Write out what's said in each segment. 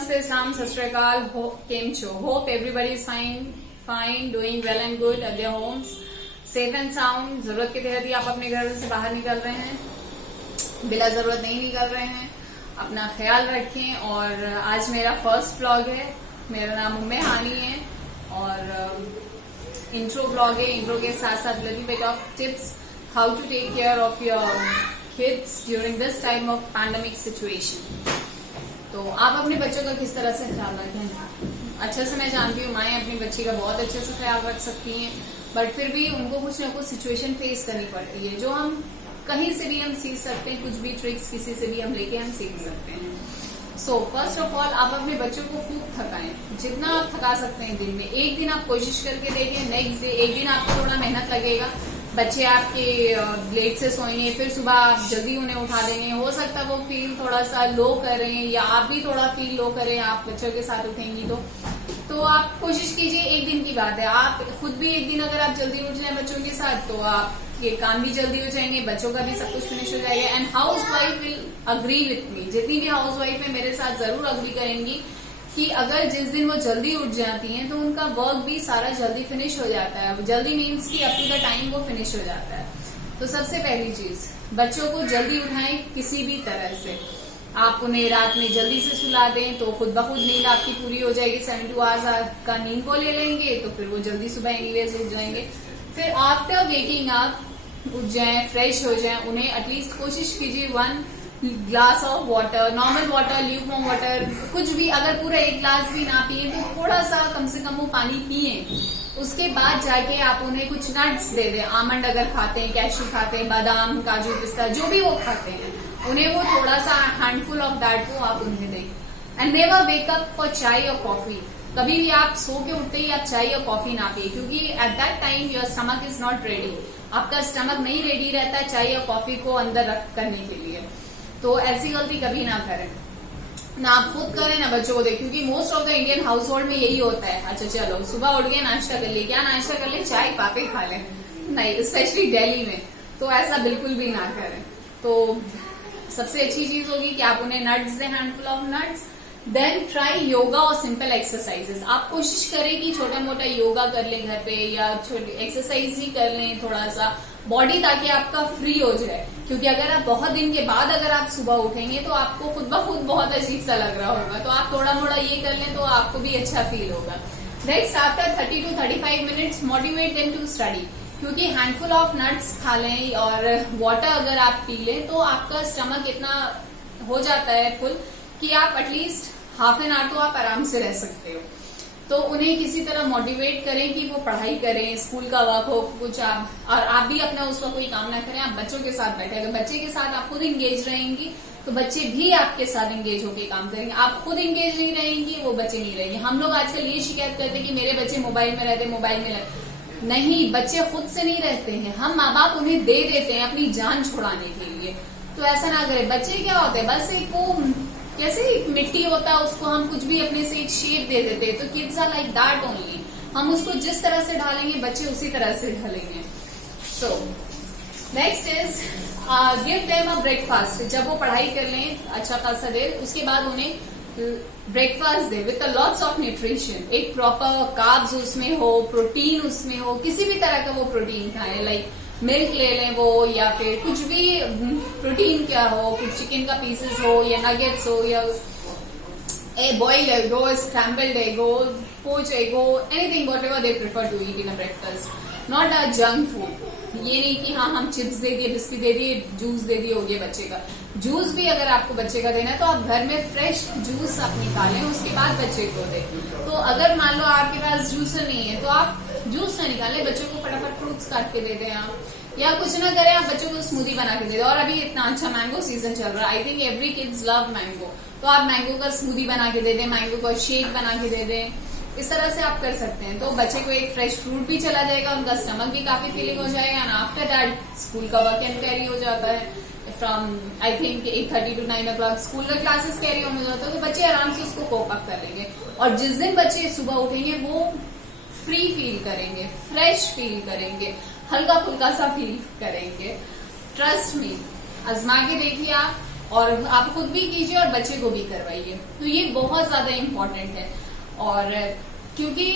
Namaste, Sam, Sat Shri Akal, Kem Cho. Hope everybody is fine, doing well and good at their homes, safe and sound. जरूरत के तहत ही आप अपने घर से बाहर निकल रहे हैं, बिला जरूरत नहीं निकल रहे हैं. अपना ख्याल रखें. और आज मेरा फर्स्ट व्लॉग है. मेरा नाम उम्मे हानी है और इंट्रो व्लॉग है. इंट्रो के साथ साथ little bit of tips how to take care of your kids during this time of pandemic situation. तो आप अपने बच्चों का किस तरह से ख्याल रखें. अच्छा से मैं जानती हूँ माएँ अपनी बच्ची का बहुत अच्छे से ख्याल रख सकती हैं, बट फिर भी उनको कुछ ना कुछ सिचुएशन फेस करनी पड़ती है जो हम कहीं से भी हम सीख सकते हैं. कुछ भी ट्रिक्स किसी से भी हम लेके हम सीख सकते हैं. सो फर्स्ट ऑफ ऑल आप अपने बच्चों को खूब थकाएं, जितना आप थका सकते हैं दिन में. एक दिन आप कोशिश करके देखें, नेक्स्ट डे एक दिन आपको थोड़ा मेहनत लगेगा. बच्चे आपके लेट से सोएंगे, फिर सुबह आप जल्दी उन्हें उठा देंगे. हो सकता है वो फील थोड़ा सा लो करें या आप भी थोड़ा फील लो करें. आप बच्चों के साथ उठेंगी तो आप कोशिश कीजिए. एक दिन की बात है, आप खुद भी एक दिन अगर आप जल्दी उठ जाए बच्चों के साथ तो आप ये काम भी जल्दी हो जाएंगे, बच्चों का भी सब कुछ फिनिश हो जाएगा. And house wife will agree with me. जितनी भी हाउस वाइफ है मेरे साथ जरूर अग्री करेंगी कि अगर जिस दिन वो जल्दी उठ जाती हैं तो उनका वर्क भी सारा जल्दी फिनिश हो जाता है. जल्दी मीन्स कि अप टू द टाइम वो फिनिश हो जाता है. तो सबसे पहली चीज, बच्चों को जल्दी उठाएं किसी भी तरह से. आप उन्हें रात में जल्दी से सुला दें तो खुद ब खुद नींद आपकी पूरी हो जाएगी. 72 आवर्स का नींद को ले लेंगे तो फिर वो जल्दी सुबह एनीवेज उठ जाएंगे. फिर आफ्टर वेकिंग अप उठ जाएं, फ्रेश हो जाएं. उन्हें एटलीस्ट कोशिश कीजिए 1 glass of water, normal water, lukewarm water, कुछ भी. अगर पूरा 1 ग्लास भी ना पिए तो थोड़ा सा कम से कम वो पानी पिए. उसके बाद जाके आप उन्हें कुछ नट्स दे दें. आमंड अगर खाते हैं, कैशू खाते हैं, बादाम, काजू, पिस्ता, जो भी वो खाते हैं, उन्हें वो थोड़ा सा हैंडफुल ऑफ दैट को आप उन्हें दें. And never wake up for चाय और कॉफी. कभी भी आप सो के उठते ही आप चाय और कॉफी ना पिए, क्योंकि at that time your stomach is not ready. आपका स्टमक नहीं रेडी रहता है चाय और कॉफी को अंदर रख करने के लिए. तो ऐसी गलती कभी ना करें, ना आप खुद करें ना बच्चों को दें, क्योंकि most of the Indian house hold में यही होता है. अच्छा चलो सुबह उठ गए, नाश्ता कर ले. क्या नाश्ता कर ले? चाय पापे खा लें. नहीं, स्पेशली दिल्ली में तो ऐसा बिल्कुल भी ना करें. तो सबसे अच्छी चीज होगी कि आप उन्हें नट्स दें, handful of nuts. Then try yoga और सिंपल एक्सरसाइजेस. आप कोशिश करें कि छोटा मोटा योगा कर लें घर पे, या छोटी एक्सरसाइज ही कर लें थोड़ा सा बॉडी, ताकि आपका फ्री हो जाए. क्योंकि अगर आप बहुत दिन के बाद अगर आप सुबह उठेंगे तो आपको खुद ब खुद बहुत अजीब सा लग रहा होगा. तो आप थोड़ा मोड़ा ये कर लें तो आपको भी अच्छा फील होगा. Next, after 30 to 35 minutes motivate them to study. क्योंकि हैंडफुल ऑफ नट्स खा लें और वाटर अगर आप पी लें तो आपका स्टमक इतना हो जाता है फुल कि आप एटलीस्ट हाफ एन आवर तो आप आराम से रह सकते हो. तो उन्हें किसी तरह मोटिवेट करें कि वो पढ़ाई करें, स्कूल का वर्क हो कुछ आप, और आप भी अपना उसका कोई काम ना करें. आप बच्चों के साथ बैठे. अगर बच्चे के साथ आप खुद इंगेज रहेंगी तो बच्चे भी आपके साथ इंगेज होकर काम करेंगे. आप खुद इंगेज नहीं रहेंगी, वो बच्चे नहीं रहेंगे. हम लोग आजकल ये शिकायत करते हैं कि मेरे बच्चे मोबाइल में रहते, मोबाइल में रहते. नहीं, बच्चे खुद से नहीं रहते हैं, हम माँ बाप उन्हें दे देते हैं अपनी जान छुड़ाने के लिए. तो ऐसा ना करें. बच्चे क्या होते हैं, बस एक वो कैसे मिट्टी होता है उसको हम कुछ भी अपने से एक शेप दे देते हैं. तो kids are like that only. हम उसको जिस तरह से ढालेंगे बच्चे उसी तरह से ढलेंगे. So next is give them a breakfast. जब वो पढ़ाई कर लें अच्छा खासा देर, उसके बाद उन्हें breakfast they with lots of nutrition. एक प्रॉपर कार्ब्स उसमें हो, प्रोटीन उसमें हो, किसी भी तरह का वो प्रोटीन खाए. लाइक मिल्क ले लें वो, या फिर कुछ भी प्रोटीन क्या हो, कुछ चिकन का पीसेस हो या नगेट्स हो, या बॉइल्ड एग हो, स्क्रैम्बल्ड एग हो, पोच एग हो, anything whatever they prefer to eat in a breakfast. Not a junk food. ये नहीं कि हाँ हम चिप्स दे दिए, बिस्किट दे दिए, जूस दे दिए, हो गया बच्चे का. जूस भी अगर आपको बच्चे का देना है तो आप घर में फ्रेश जूस आप निकालें, उसके बाद बच्चे को दें. तो अगर मान लो आपके पास जूसर नहीं है तो आप जूस ना निकालें, बच्चों को फटाफट फ्रूट्स काट के दे दें आप, या कुछ ना करें, आप बच्चों को स्मूदी बना के दे दें. और अभी इतना अच्छा मैंगो सीजन चल रहा है. I think every kids love mango. तो आप मैंगो का स्मूदी बना के दे दें, मैंगो का शेक बना के दे दें. इस तरह से आप कर सकते हैं. तो बच्चे को एक फ्रेश फ्रूट भी चला जाएगा, उनका स्टमक भी काफी फीलिंग हो जाएगा. एंड आफ्टर दैट स्कूल का वर्क एंड कैरी हो जाता है. From I think 8:30 to 9 o'clock school का क्लासेस कैरी होने जाता है. तो बच्चे आराम से उसको कोप अप कर लेंगे. और जिस दिन बच्चे सुबह उठेंगे वो फ्री फील करेंगे, फ्रेश फील करेंगे, हल्का फुल्का सा फील करेंगे. ट्रस्ट मी, आजमा के देखिए आप. और आप खुद भी कीजिए और बच्चे को भी करवाइए। तो ये बहुत ज्यादा इम्पोर्टेंट है। और क्योंकि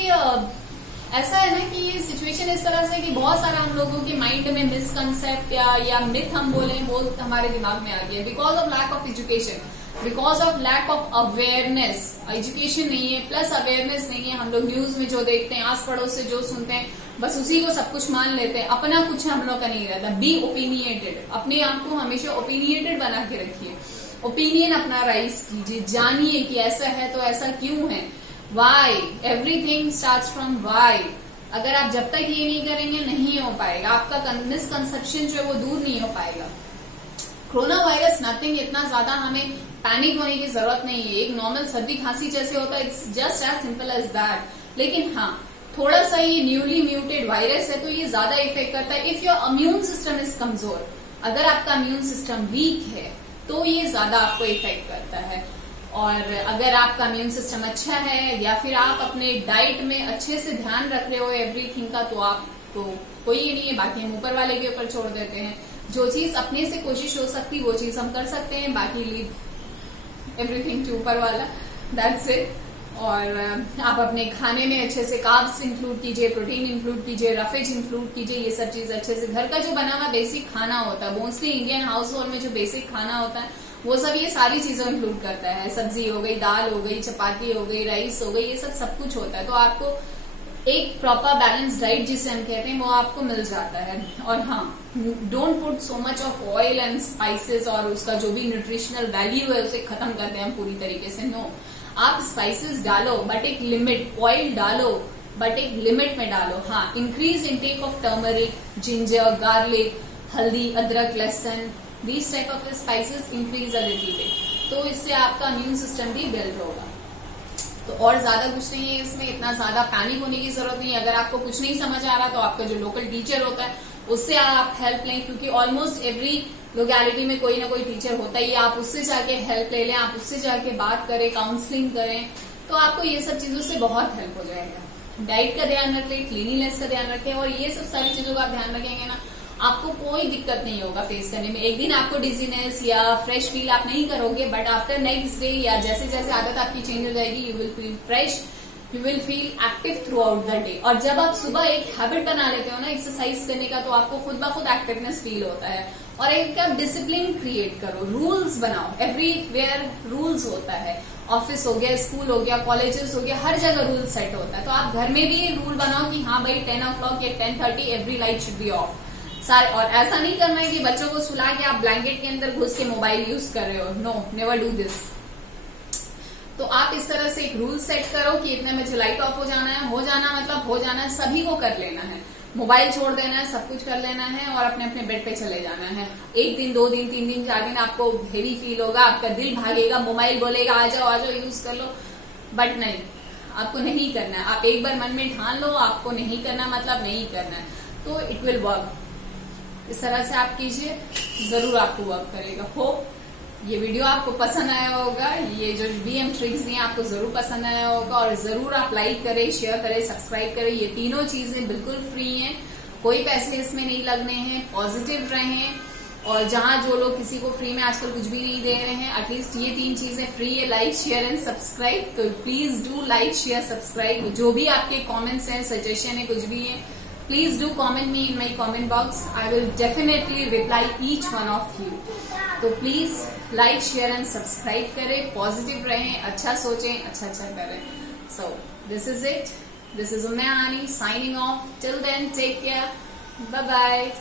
ऐसा है ना कि ये सिचुएशन इस तरह से कि बहुत सारा हम लोगों के माइंड में मिसकंसेप्ट या मिथ हम बोले वो हमारे दिमाग में आ गया, because of lack of education, because of lack of awareness. Education नहीं है प्लस अवेयरनेस नहीं है। हम लोग न्यूज में जो देखते हैं, आस पड़ोस से जो सुनते हैं, बस उसी को सब कुछ मान लेते हैं। अपना कुछ हम लोग का नहीं रहता। बी ओपिनियटेड, अपने आप को हमेशा ओपिनियटेड बना के रखिए। ओपिनियन अपना राइज कीजिए, जानिए कि ऐसा है तो ऐसा क्यों है। Why, everything starts from why. अगर आप जब तक ये नहीं करेंगे नहीं हो पाएगा, आपका मिसकंसेप्शन जो है वो दूर नहीं हो पाएगा। कोरोना वायरस नथिंग, इतना ज्यादा हमें पैनिक होने की जरूरत नहीं है। एक नॉर्मल सर्दी खांसी जैसे होता है, it's just as simple as that. लेकिन हाँ, थोड़ा सा ये न्यूली म्यूटेड वायरस है तो ये ज्यादा इफेक्ट करता है if your immune system is कमजोर। अगर आपका इम्यून सिस्टम वीक है तो ये ज्यादा आपको इफेक्ट करता है। और अगर आपका इम्यून सिस्टम अच्छा है या फिर आप अपने डाइट में अच्छे से ध्यान रख रहे हो एवरीथिंग का, तो आपको कोई ये नहीं है, बाकी हम ऊपर वाले के ऊपर छोड़ देते हैं। जो चीज अपने से कोशिश हो सकती वो चीज हम कर सकते हैं, बाकी लीव एवरीथिंग टू ऊपर वाला, दैट्स इट। और आप अपने खाने में अच्छे से कार्ब्स इंक्लूड कीजिए, प्रोटीन इंक्लूड कीजिए, रफेज इंक्लूड कीजिए। ये सब चीज अच्छे से घर का जो बना हुआ बेसिक खाना होता है, मोस्टली इंडियन हाउस होल्ड में जो बेसिक खाना होता है वो सब ये सारी चीजें इंक्लूड करता है। सब्जी हो गई, दाल हो गई, चपाती हो गई, राइस हो गई, ये सब कुछ होता है। तो आपको एक प्रॉपर बैलेंस डाइट जिसे हम कहते हैं वो आपको मिल जाता है। और हाँ, don't put so much of oil and spices, और उसका जो भी न्यूट्रिशनल वैल्यू है उसे खत्म करते हैं हम पूरी तरीके से। नो, आप स्पाइसेस डालो बट एक लिमिट, ऑयल डालो बट एक लिमिट में डालो। हाँ, increase intake of turmeric, ginger, garlic, हल्दी, अदरक, लहसुन, these type of spices increase a little bit, तो इससे आपका इम्यून सिस्टम भी बिल्ड होगा। तो और ज्यादा कुछ नहीं है इसमें, इतना ज्यादा पैनिक होने की जरूरत नहीं है। अगर आपको कुछ नहीं समझ आ रहा तो आपका जो लोकल टीचर होता है उससे आप हेल्प लें, क्योंकि ऑलमोस्ट एवरी लोकेलिटी में कोई ना कोई टीचर होता ही है। आप उससे जाके हेल्प ले लें, आप उससे जाके बात करें, काउंसलिंग करें, तो आपको ये सब चीजों से बहुत हेल्प हो जाएगा। डाइट का ध्यान रखें, क्लीनिनेस का ध्यान रखें, और ये सब सारी चीजों का आप ध्यान रखेंगे ना, आपको कोई दिक्कत नहीं होगा फेस करने में। एक दिन आपको डिजीनेस या फ्रेश फील आप नहीं करोगे, बट आफ्टर नेक्स्ट डे या जैसे जैसे आदत आपकी चेंज हो जाएगी, you will feel fresh, you will feel active through out the day. और जब आप सुबह एक हैबिट बना लेते हो ना एक्सरसाइज करने का, तो आपको खुद ब खुद एक्टिवनेस फील होता है। और एक आप डिसिप्लिन क्रिएट करो, रूल्स बनाओ। एवरीवेयर रूल्स होता है, ऑफिस हो गया, स्कूल हो गया, कॉलेजेस हो गया, हर जगह रूल सेट होता है। तो आप घर में भी रूल बनाओ कि हाँ भाई 10 o'clock या 10:30 every light should be of सारे। और ऐसा नहीं करना है कि बच्चों को सुला के आप ब्लैंकेट के अंदर घुस के मोबाइल यूज कर रहे हो। No, never do this. तो आप इस तरह से एक रूल सेट करो कि इतने बजे लाइट ऑफ हो जाना है। हो जाना मतलब हो जाना है, सभी को कर लेना है, मोबाइल छोड़ देना है, सब कुछ कर लेना है और अपने अपने बेड पे चले जाना है। 1 दिन 2 दिन 3 दिन 4 दिन आपको हेवी फील होगा, आपका दिल भागेगा, मोबाइल बोलेगा आ जाओ यूज कर लो, बट नहीं, आपको नहीं करना है। आप एक बार मन में ठान लो आपको नहीं करना, मतलब नहीं करना है, तो इट विल वर्क। इस तरह से आप कीजिए, जरूर आपको वर्क करेगा। होप ये वीडियो आपको पसंद आया होगा, ये जो BM ट्रिक्स दी आपको जरूर पसंद आया होगा, और जरूर आप लाइक करें, शेयर करें, सब्सक्राइब करें। ये तीनों चीजें बिल्कुल फ्री हैं, कोई पैसे इसमें नहीं लगने हैं। पॉजिटिव रहें, और जहां जो लोग किसी को फ्री में आजकल कुछ भी नहीं दे रहे हैं, एटलीस्ट ये 3 चीजें फ्री है, लाइक, शेयर एंड सब्सक्राइब। तो please do like, share, subscribe. जो भी आपके कॉमेंट्स हैं, सजेशन है, कुछ भी है, please do comment me in my comment box. I will definitely reply each one of you. तो please like, share and subscribe करें, पॉजिटिव रहें, अच्छा सोचें, अच्छा करें। So this is it. This is Ummeh Hani signing off. Till then, take care. Bye bye.